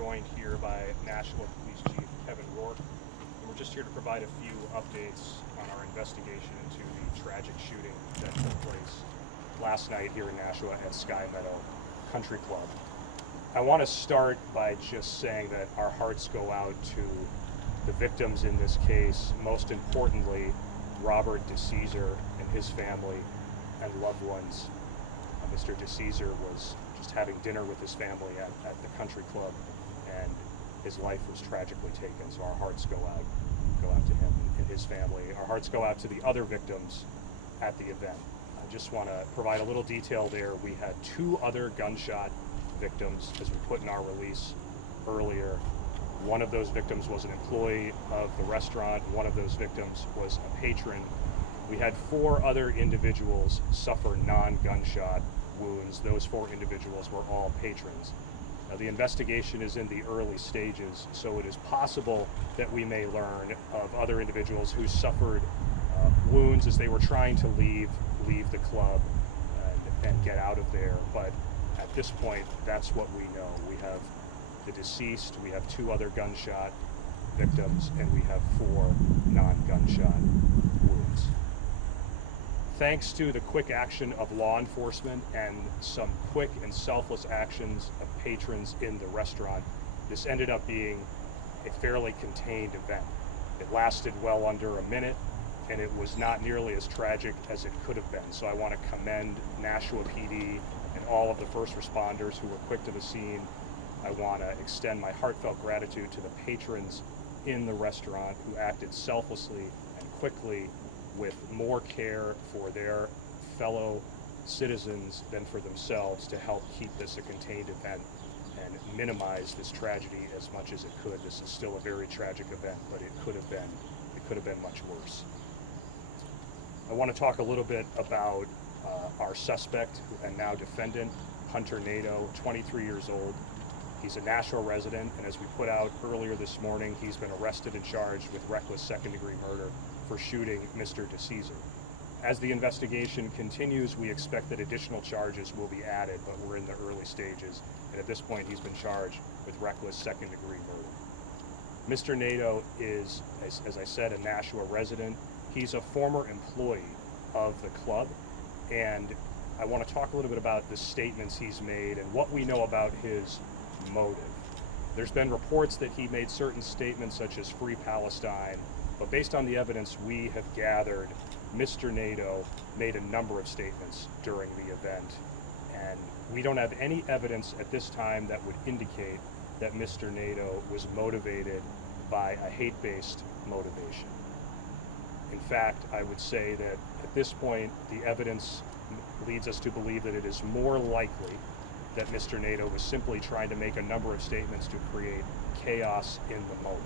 joined here by Nashua Police Chief Kevin Rourke, and we're just here to provide a few updates on our investigation into the tragic shooting that took place last night here in Nashua at Sky Meadow Country Club. I want to start by just saying that our hearts go out to the victims in this case, most importantly, Robert DeCesar and his family and loved ones. Mr. DeCesar was just having dinner with his family at the country club, and his life was tragically taken. So our hearts go out to him and his family. Our hearts go out to the other victims at the event. I just want to provide a little detail there. We had 2 other gunshot victims, as we put in our release earlier. One of those victims was an employee of the restaurant. One of those victims was a patron. We had 4 other individuals suffer non-gunshot wounds. Those 4 individuals were all patrons. Now, the investigation is in the early stages, so it is possible that we may learn of other individuals who suffered wounds as they were trying to leave the club and get out of there. But at this point, that's what we know. We have the deceased, we have 2 other gunshot victims, and we have 4 non-gunshot wounds. Thanks to the quick action of law enforcement and some quick and selfless actions of patrons in the restaurant, this ended up being a fairly contained event. It lasted well under a minute, and it was not nearly as tragic as it could have been. So I want to commend Nashua PD and all of the first responders who were quick to the scene. I want to extend my heartfelt gratitude to the patrons in the restaurant who acted selflessly and quickly with more care for their fellow citizens than for themselves to help keep this a contained event and minimize this tragedy as much as it could. This is still a very tragic event, but it could have been much worse. I want to talk a little bit about our suspect and now defendant, Hunter Nadeau, 23 years old. He's a Nashua resident, and as we put out earlier this morning, he's been arrested and charged with reckless second-degree murder for shooting Mr. DeCesar. As the investigation continues, we expect that additional charges will be added, but we're in the early stages, and at this point he's been charged with reckless second-degree murder. Mr. Nadeau is, as I said, a Nashua resident. He's a former employee of the club, and I want to talk a little bit about the statements he's made and what we know about his motive. There's been reports that he made certain statements such as Free Palestine, but based on the evidence we have gathered, Mr. Nadeau made a number of statements during the event, and we don't have any evidence at this time that would indicate that Mr. Nadeau was motivated by a hate-based motivation. In fact, I would say that at this point, the evidence leads us to believe that it is more likely that Mr. Nadeau was simply trying to make a number of statements to create chaos in the moment.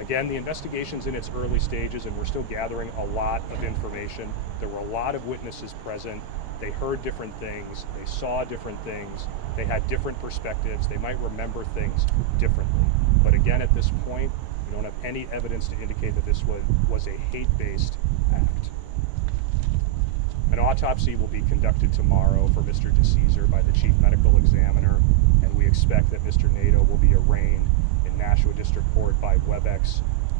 Again, the investigation's in its early stages, and we're still gathering a lot of information. There were a lot of witnesses present. They heard different things. They saw different things. They had different perspectives. They might remember things differently. But again, at this point, we don't have any evidence to indicate that this was a hate-based act. An autopsy will be conducted tomorrow for Mr. DeCesar by the chief medical examiner, and we expect that Mr. Nadeau will be arraigned in Nashua District Court by WebEx.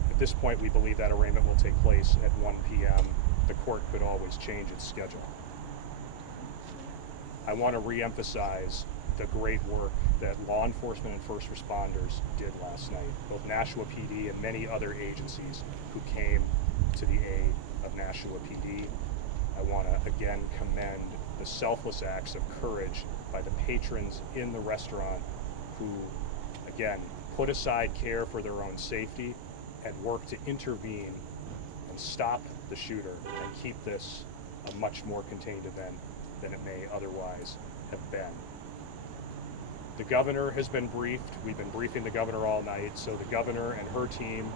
At this point, we believe that arraignment will take place at 1 p.m. The court could always change its schedule. I want to re-emphasize the great work that law enforcement and first responders did last night, both Nashua PD and many other agencies who came to the aid of Nashua PD. I want to again commend the selfless acts of courage by the patrons in the restaurant who, again, put aside care for their own safety and worked to intervene and stop the shooter and keep this a much more contained event than it may otherwise have been. The governor has been briefed. We've been briefing the governor all night, so the governor and her team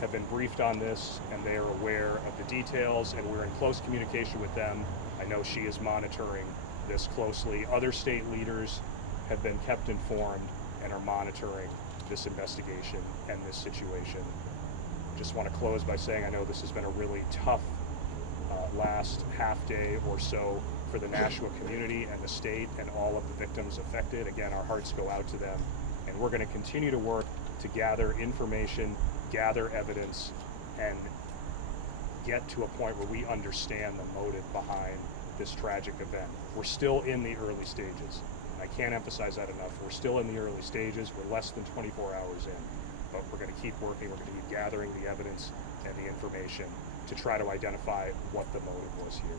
have been briefed on this, and they are aware of the details, and we're in close communication with them. I know she is monitoring this closely. Other state leaders have been kept informed and are monitoring this investigation and this situation. Just want to close by saying I know this has been a really tough last half day or so for the Nashua community and the state and all of the victims affected. Again, our hearts go out to them, and And we're going to continue to work to gather information, gather evidence, and get to a point where we understand the motive behind this tragic event. We're still in the early stages. I can't emphasize that enough. We're still in the early stages. We're less than 24 hours in, but we're going to keep working. We're going to keep gathering the evidence and the information to try to identify what the motive was here.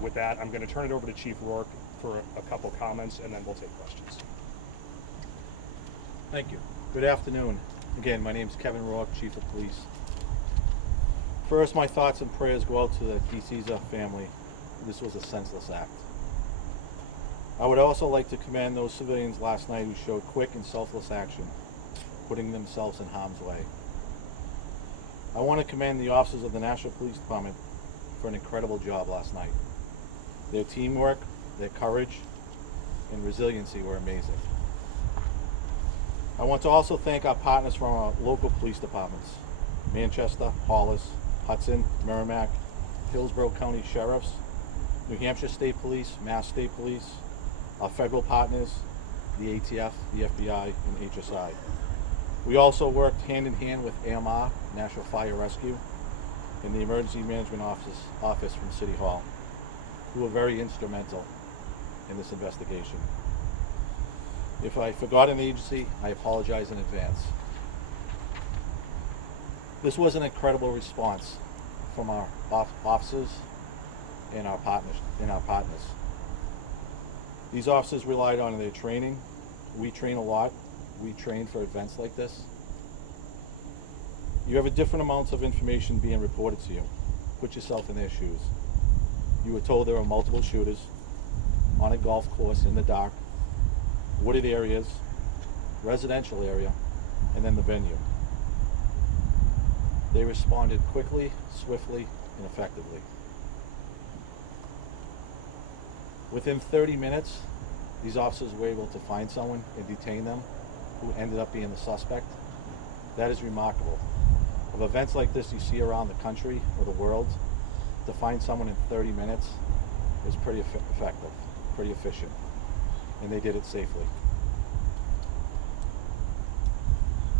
With that, I'm going to turn it over to Chief Rourke for a couple comments, and then we'll take questions. Thank you. Good afternoon. Again, my name is Kevin Rourke, Chief of Police. First, my thoughts and prayers go out to the DeCesar family. This was a senseless act. I would also like to commend those civilians last night who showed quick and selfless action, putting themselves in harm's way. I want to commend the officers of the Nashua Police Department for an incredible job last night. Their teamwork, their courage, and resiliency were amazing. I want to also thank our partners from our local police departments, Manchester, Hollis, Hudson, Merrimack, Hillsborough County Sheriffs, New Hampshire State Police, Mass State Police, our federal partners, the ATF, the FBI, and HSI. We also worked hand in hand with AMR, National Fire Rescue, and the Emergency Management Office from City Hall, who were very instrumental in this investigation. If I forgot an agency, I apologize in advance. This was an incredible response from our officers and our partners. These officers relied on their training. We train a lot. We train for events like this. You have a different amounts of information being reported to you. Put yourself in their shoes. You were told there were multiple shooters on a golf course in the dark, wooded areas, residential area, and then the venue. They responded quickly, swiftly, and effectively. Within 30 minutes, these officers were able to find someone and detain them who ended up being the suspect. That is remarkable. Of events like this you see around the country or the world, to find someone in 30 minutes is pretty effective, pretty efficient, and they did it safely.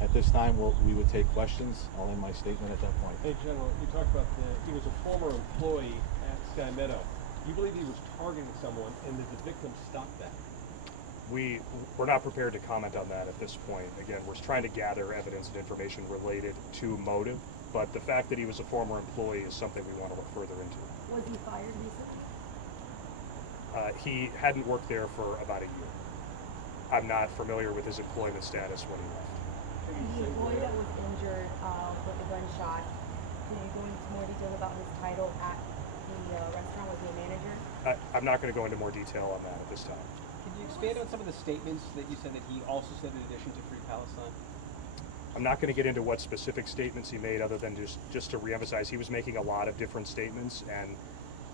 At this time, we would take questions. I'll end my statement at that point. Hey, General, you talked about he was a former employee at Sky Meadow. You believe he was targeting someone, and did the victim stop that? We're not prepared to comment on that at this point. Again, we're trying to gather evidence and information related to motive, but the fact that he was a former employee is something we want to look further into. Was he fired recently? He hadn't worked there for about a year. I'm not familiar with his employment status when he left. The employee that was injured with the gunshot, can you go into more detail about his title at the restaurant? Was he a manager? I'm not going to go into more detail on that at this time. Can you expand on some of the statements that you said that he also said in addition to Free Palestine? I'm not going to get into what specific statements he made other than just to reemphasize he was making a lot of different statements, and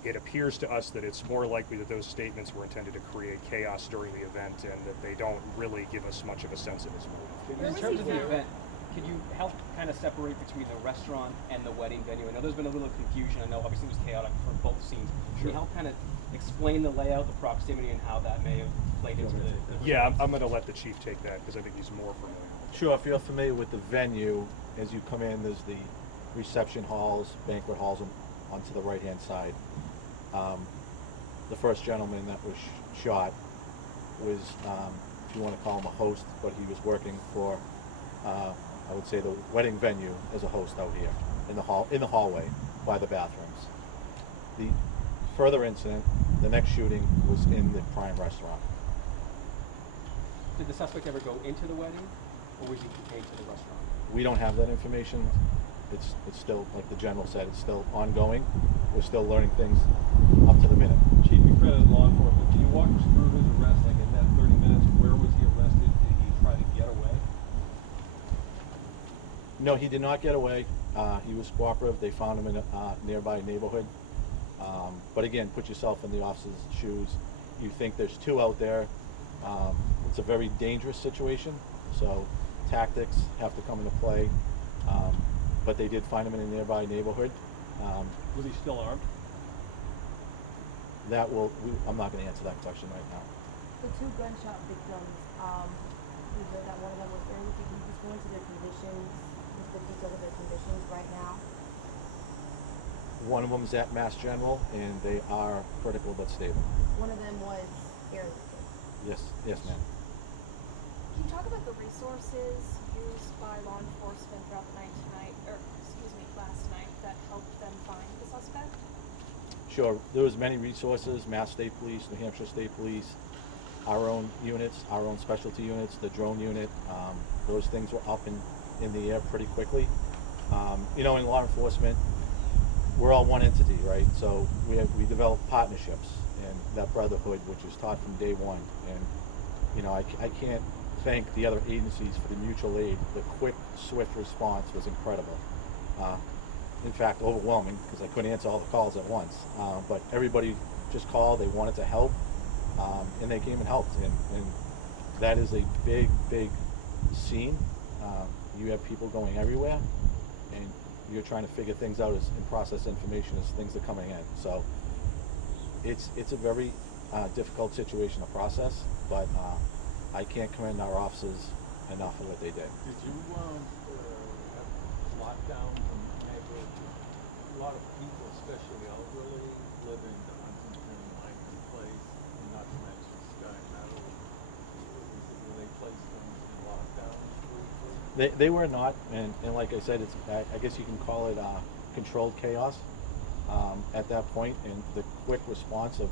it appears to us that it's more likely that those statements were intended to create chaos during the event and that they don't really give us much of a sense of his motive. In terms of the event, can you help kind of separate between the restaurant and the wedding venue? I know there's been a little confusion. I know obviously it was chaotic for both scenes. Can you help kind of explain the layout, the proximity, and how that may have played into the... Yeah, I'm going to let the chief take that because I think he's more familiar. Sure, if you're familiar with the venue, as you come in, there's the reception halls, banquet halls onto the right-hand side. The first gentleman that was shot was, if you want to call him a host, but he was working for, I would say, the wedding venue as a host out here in the hallway by the bathrooms. The further incident, the next shooting, was in the Prime restaurant. Did the suspect ever go into the wedding, or was he contained to the restaurant? We don't have that information. It's still, like the general said, it's still ongoing. We're still learning things up to the minute. Chief, you credited law enforcement. Can you walk us through his arrest? Like in that 30 minutes, where was he arrested? Did he try to get away? No, he did not get away. He was cooperative. They found him in a nearby neighborhood. But again, put yourself in the officer's shoes. You think there's two out there. It's a very dangerous situation, so tactics have to come into play. But they did find him in a nearby neighborhood. Was he still armed? I'm not going to answer that question right now. The two gunshot victims, we heard that one of them was irritated. Can you just go into their conditions, into the details of their conditions right now? One of them is at Mass General, and they are critical but stable. One of them was irritated. Yes, ma'am. Can you talk about the resources used by law enforcement throughout the night tonight, or excuse me, last night, that helped them find the suspect? Sure, there was many resources, Mass State Police, New Hampshire State Police, our own units, our own specialty units, the drone unit, those things were up in the air pretty quickly. In law enforcement, we're all one entity, right? So we develop partnerships and that brotherhood, which is taught from day one. And, I can't thank the other agencies for the mutual aid. The quick, swift response was incredible. In fact, overwhelming, because I couldn't answer all the calls at once. But everybody just called, they wanted to help, and they came and helped. And that is a big, big scene. You have people going everywhere, and you're trying to figure things out and process information as things are coming in. So it's a very difficult situation to process, but I can't commend our officers enough for what they did. Did you have lockdown from neighborhood? A lot of people, especially elderly, live in the Huntington Michael Place, and not to mention Sky Meadow. Were they placed in lockdown briefly? They were not, and like I said, I guess you can call it controlled chaos at that point, and the quick response of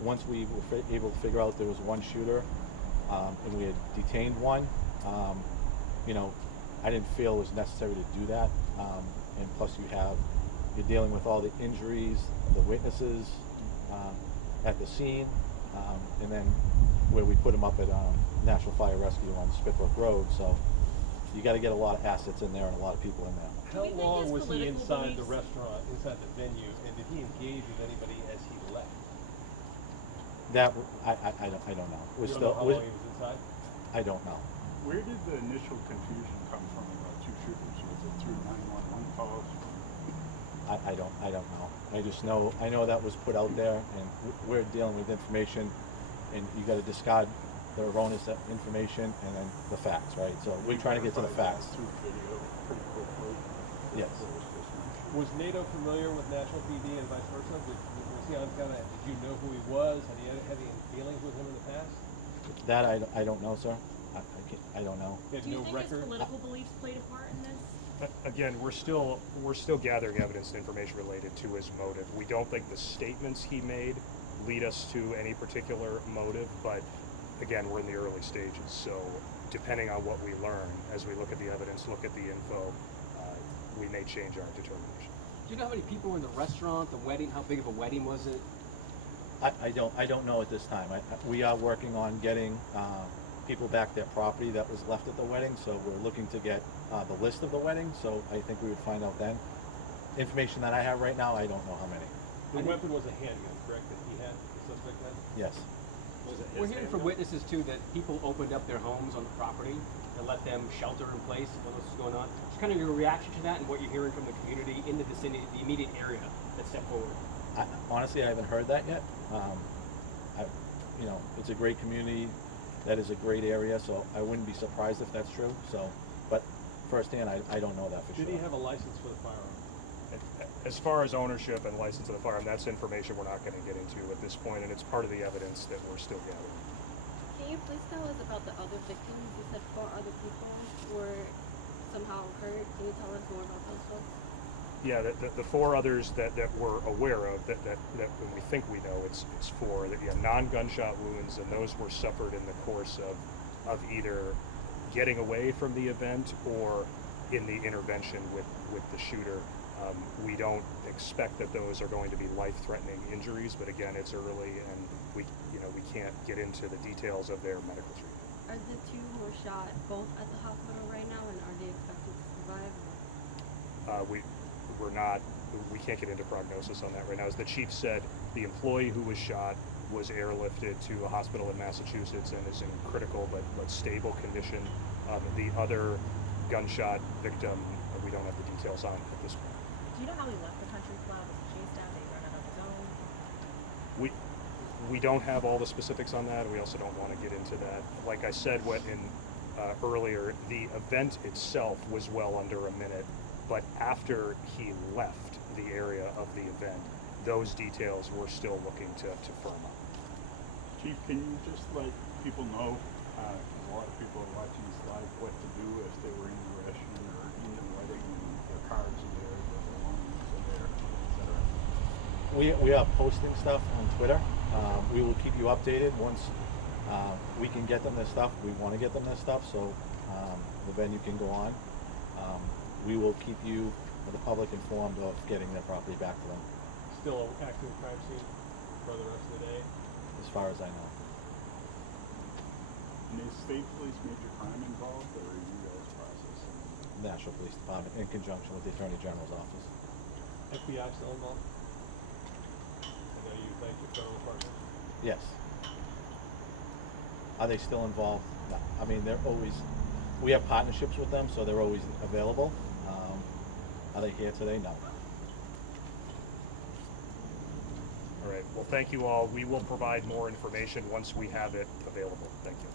once we were able to figure out there was one shooter, and we had detained one, I didn't feel it was necessary to do that, and plus you're dealing with all the injuries, the witnesses at the scene, and then where we put them up at National Fire Rescue on Spitbrook Road, so you got to get a lot of assets in there and a lot of people in there. How we think long his was he political inside the beliefs- restaurant, inside the venue, and did he engage with anybody as he left? That I don't know. We're You don't still know how long he was inside? I don't know. Where did the initial confusion come from about two shooters? Was it through 911 calls? I don't know. I know that was put out there, and we're dealing with information, and you got to discard the erroneous information and then the facts, right? So we're trying to get to the facts. Through video pretty quickly. Yes. What was just mentioned. Was NATO familiar with National PD and vice versa? Was he on kind of, did you know who he was? Had you had any dealings with him in the past? That I don't know, sir. I don't know. He had Do you no think his record? political beliefs played a part in this? Again, we're still gathering evidence and information related to his motive. We don't think the statements he made lead us to any particular motive, but again, we're in the early stages. So depending on what we learn as we look at the evidence, look at the info, we may change our determination. Do you know how many people were in the restaurant, the wedding? How big of a wedding was it? I don't know at this time. We are working on getting people back their property that was left at the wedding, so we're looking to get the list of the wedding, so I think we would find out then. Information that I have right now, I don't know how many. The weapon was a handgun, correct, that he had, the suspect had? Yes. We're hearing from witnesses too that people opened up their homes on the property and let them shelter in place while this was going on. Just kind of your reaction to that and what you're hearing from the community in the vicinity, the immediate area that stepped forward. Honestly, I haven't heard that yet. It's a great community. That is a great area, so I wouldn't be surprised if that's true. So, but firsthand, I don't know that for sure. Did he have a license for the firearm? As far as ownership and license of the firearm, that's information we're not going to get into at this point, and it's part of the evidence that we're still gathering. Can you please tell us about the other victims? You said 4 other people were somehow hurt. Can you tell us more about those folks? Yeah, the 4 others that we're aware of, that when we think we know, it's 4. That non-gunshot wounds, and those were suffered in the course of either getting away from the event or in the intervention with the shooter. We don't expect that those are going to be life-threatening injuries, but again, it's early, and we can't get into the details of their medical treatment. Are the 2 who were shot both at the hospital right now, and are they expected to survive? We can't get into prognosis on that right now. As the chief said, the employee who was shot was airlifted to a hospital in Massachusetts and is in critical but stable condition. The other gunshot victim, we don't have the details on at this point. Do you know how he left the country club? Was he chased down? Did he run out of his own? We don't have all the specifics on that. We also don't want to get into that. Like I said earlier, the event itself was well under a minute, but after he left the area of the event, those details we're still looking to firm up. Chief, can you just let people know, 'cause a lot of people are watching this live, what to do if they were in the restaurant or in the wedding and their cards are there, their belongings are there, et cetera? We are posting stuff on Twitter. We will keep you updated once we can get them their stuff. We want to get them their stuff, so the venue can go on. We will keep you, the public, informed of getting their property back to them, Still an active crime scene for the rest of the day. as far as I know. And is state police major crime involved, or are you guys processing? National Police Department in conjunction with the Attorney General's office. FBI still involved? I know you thank your federal partner. Yes. Are they still involved? No. I mean, they're always, we have partnerships with them, so they're always available. Are they here today? No. All right. Well, thank you all. We will provide more information once we have it available. Thank you.